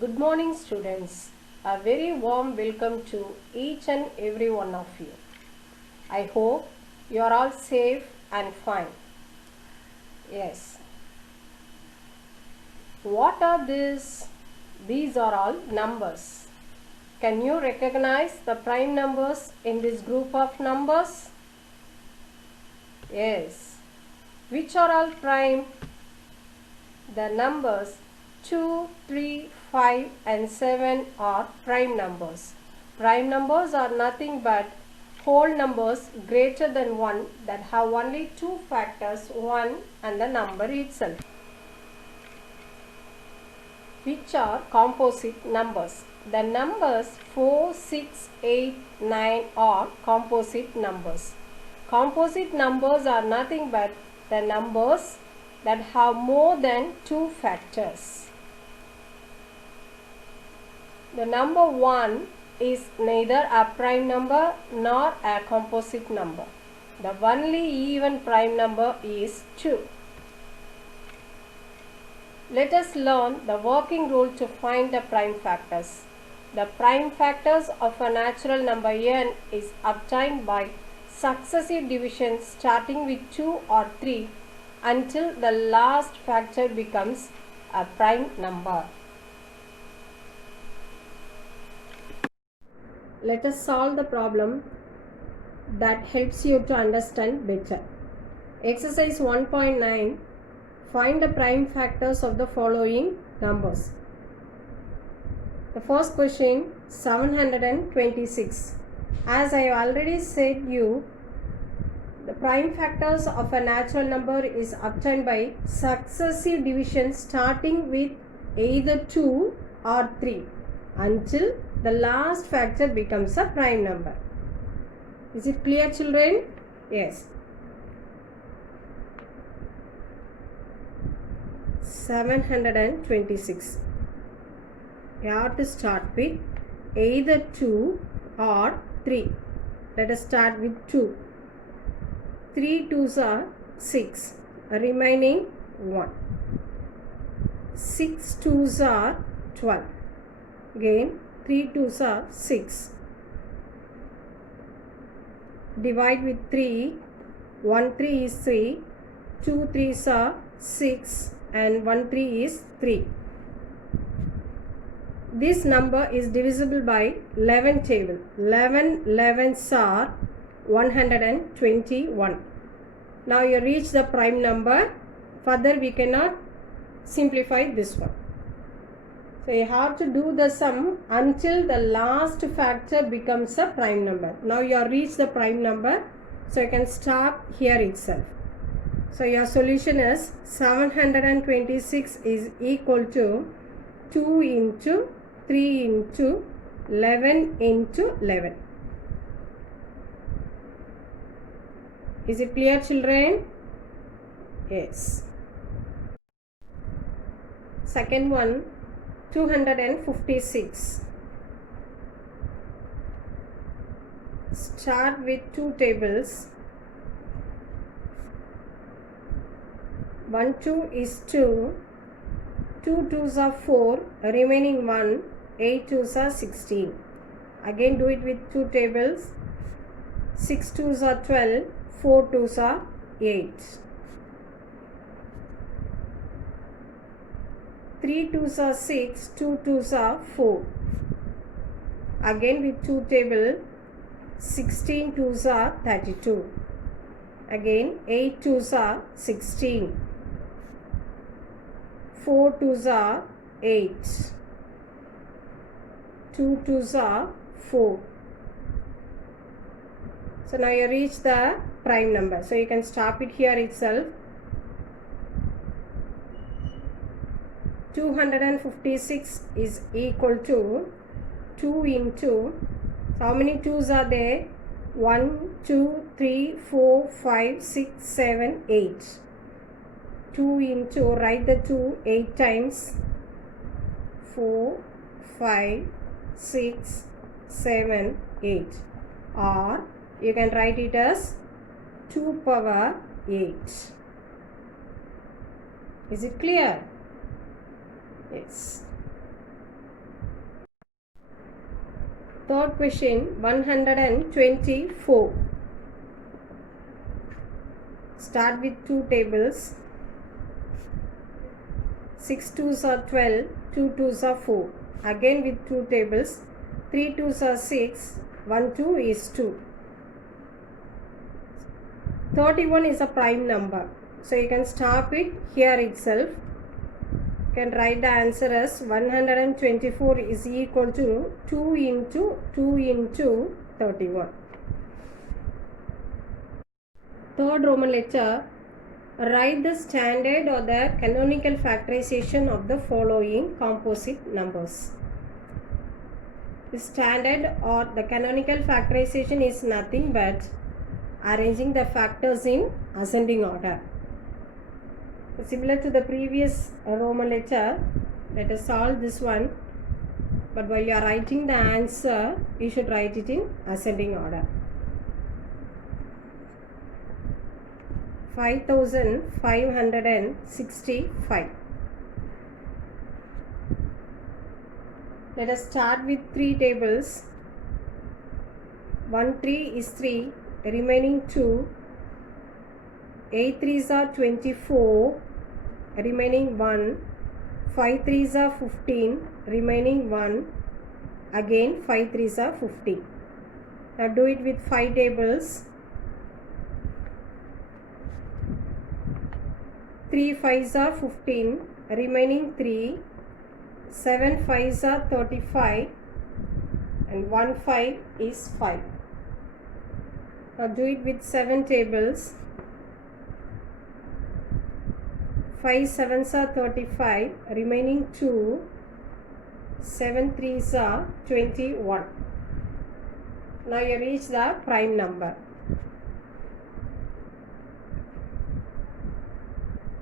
Good morning, students. A very warm welcome to each and every one of you. I hope you are all safe and fine. Yes. What are these? These are all numbers. Can you recognize the prime numbers in this group of numbers? Yes. Which are all prime? The numbers 2, 3, 5 and 7 are prime numbers. Prime numbers are nothing but whole numbers greater than 1 that have only two factors, 1 and the number itself. Which are composite numbers? The numbers 4, 6, 8, 9 are composite numbers. Composite numbers are nothing but the numbers that have more than two factors. The number 1 is neither a prime number nor a composite number. The only even prime number is 2. Let us learn the working rule to find the prime factors. The prime factors of a natural number n is obtained by successive divisions starting with 2 or 3 until the last factor becomes a prime number. Let us solve the problem that helps you to understand better. Exercise 1.9. Find the prime factors of the following numbers. The first question, 726. As I have already said you, the prime factors of a natural number is obtained by successive division starting with either 2 or 3 until the last factor becomes a prime number. Is it clear, children? Yes. 726. You have to start with either 2 or 3. Let us start with 2. 3 2s are 6, remaining 1. 6 2s are 12. Again 3 2s are 6. Divide with 3. 1 3 is 3. 2 3s are 6 and 1 3 is 3. This number is divisible by 11 table. 11 11s are 121. Now you reach the prime number. Further we cannot simplify this one. So you have to do the sum until the last factor becomes a prime number. Now you have reached the prime number. So you can stop here itself. So your solution is 726 is equal to 2 into 3 into 11 into 11. Is it clear, children? Yes. Second one, 256. Start with two tables. 1 2 is 2. 2 2s are 4, remaining 1. 8 2s are 16. Again do it with two tables. 6 2s are 12. 4 2s are 8. 3 2s are 6. 2 2s are 4. Again with two table. 16 2s are 32. Again 8 2s are 16. 4 2s are 8. 2 2s are 4. So now you reach the prime number. So you can stop it here itself. 256 is equal to 2 into, so how many 2s are there? 1 2 3 4 5 6 7 8. 2 into, write the 2 8 times. 4 5 6 7 8. Or you can write it as 2 power 8. Is it clear? Yes. Third question, 124. Start with two tables. 6 2s are 12, 2 2s are 4. Again with two tables. 3 2s are 6, 1 2 is 2. 31 is a prime number. So you can stop it here itself. You can write the answer as 124 is equal to 2 into 2 into 31. Third Roman letter, write the standard or the canonical factorization of the following composite numbers. The standard or the canonical factorization is nothing but arranging the factors in ascending order. Similar to the previous Roman letter, let us solve this one. But while you are writing the answer, you should write it in ascending order. 5565. Let us start with three tables. 1 3 is 3, remaining 2. 8 3s are 24, remaining 1. 5 3s are 15, remaining 1. Again 5 3s are 15. Now do it with 5 tables. 3 5s are 15, remaining 3. 7 5s are 35, and 1 5 is 5. Now do it with 7 tables. 5 7s are 35, remaining 2. 7 3s are 21. Now you reach the prime number.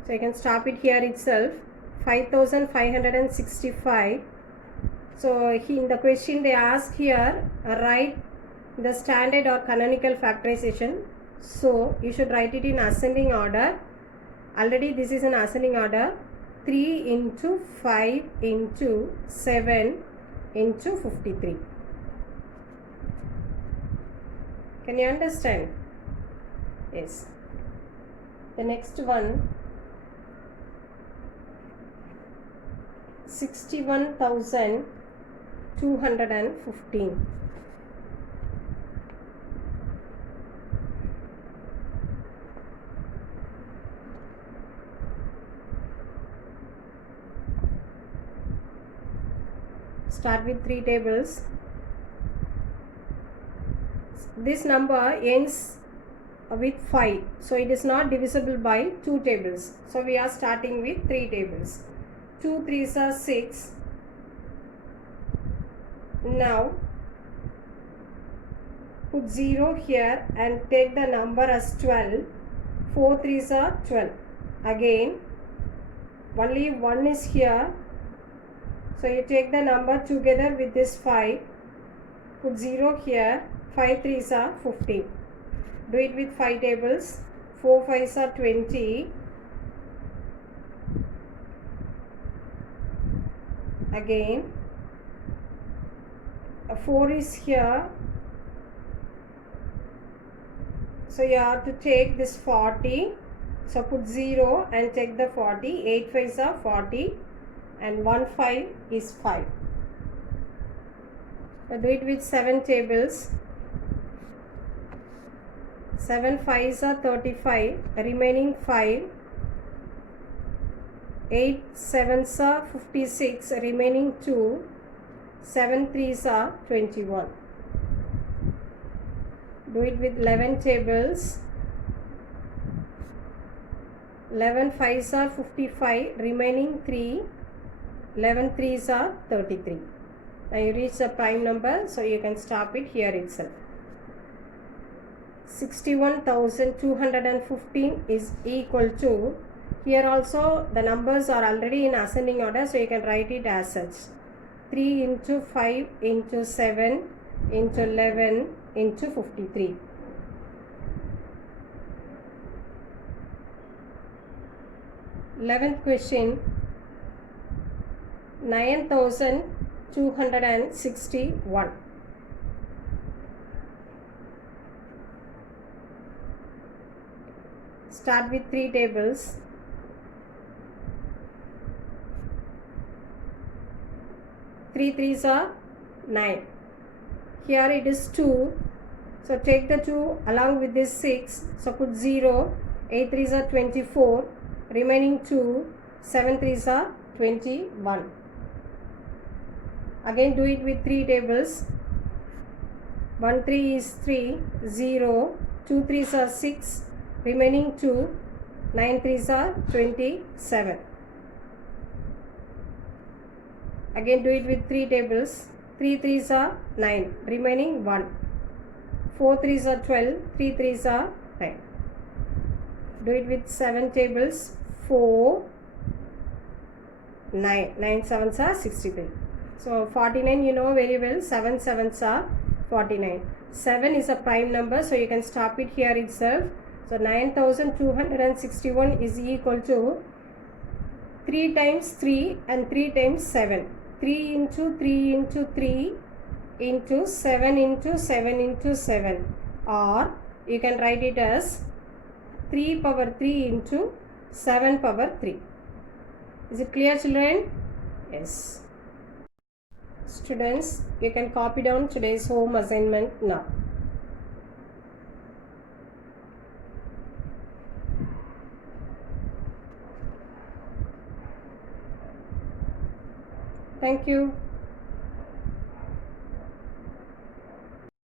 So you can stop it here itself. 5565. So in the question they ask here, write the standard or canonical factorization. So you should write it in ascending order. Already this is in ascending order. 3 into 5 into 7 into 53. Can you understand? Yes. The next one, 61,215. Start with three tables. This number ends with 5, so it is not divisible by two tables. So we are starting with three tables. 2 3s are 6. Now put 0 here and take the number as 12. 4 3s are 12. Again only 1 is here, so you take the number together with this 5. Put 0 here. 5 3s are 15. Do it with 5 tables. 4 5s are 20. Again 4 is here, so you have to take this 40. So put 0 and take the 40. 8 5s are 40, and 1 5 is 5. Now do it with 7 tables. 7 5s are 35, remaining 5. 8 7s are 56, remaining 2. 7 3s are 21. Do it with 11 tables. 11 5s are 55, remaining 3. 11 3s are 33. Now you reach the prime number, so you can stop it here itself. 61,215 is equal to, here also the numbers are already in ascending order, so you can write it as such. 3 into 5 into 7 into 11 into 53. Eleventh question, 9,261. start with 3 tables. Three threes are 9. Here it is 2. So take the 2 along with this 6. So put 0. 8 threes are 24. Remaining 2. 7 threes are 21. Again do it with 3 tables. 1 3 is 3. 0. 2 threes are 6. Remaining 2. 9 threes are 27. Again do it with 3 tables. 3 threes are 9. Remaining 1. 4 threes are 12. 3 threes are 9. Do it with 7 tables. 4, 9. 9 sevens are 63. So 49 you know very well. 7 sevens are 49. 7 is a prime number, so you can stop it here itself. So 9261 is equal to 3 times 3 and 3 times 7. 3 into 3 into 3 into 7 into 7 into 7, or you can write it as 3 power 3 into 7 power 3. Is it clear, children? Yes. Students, you can copy down today's home assignment now. Thank you.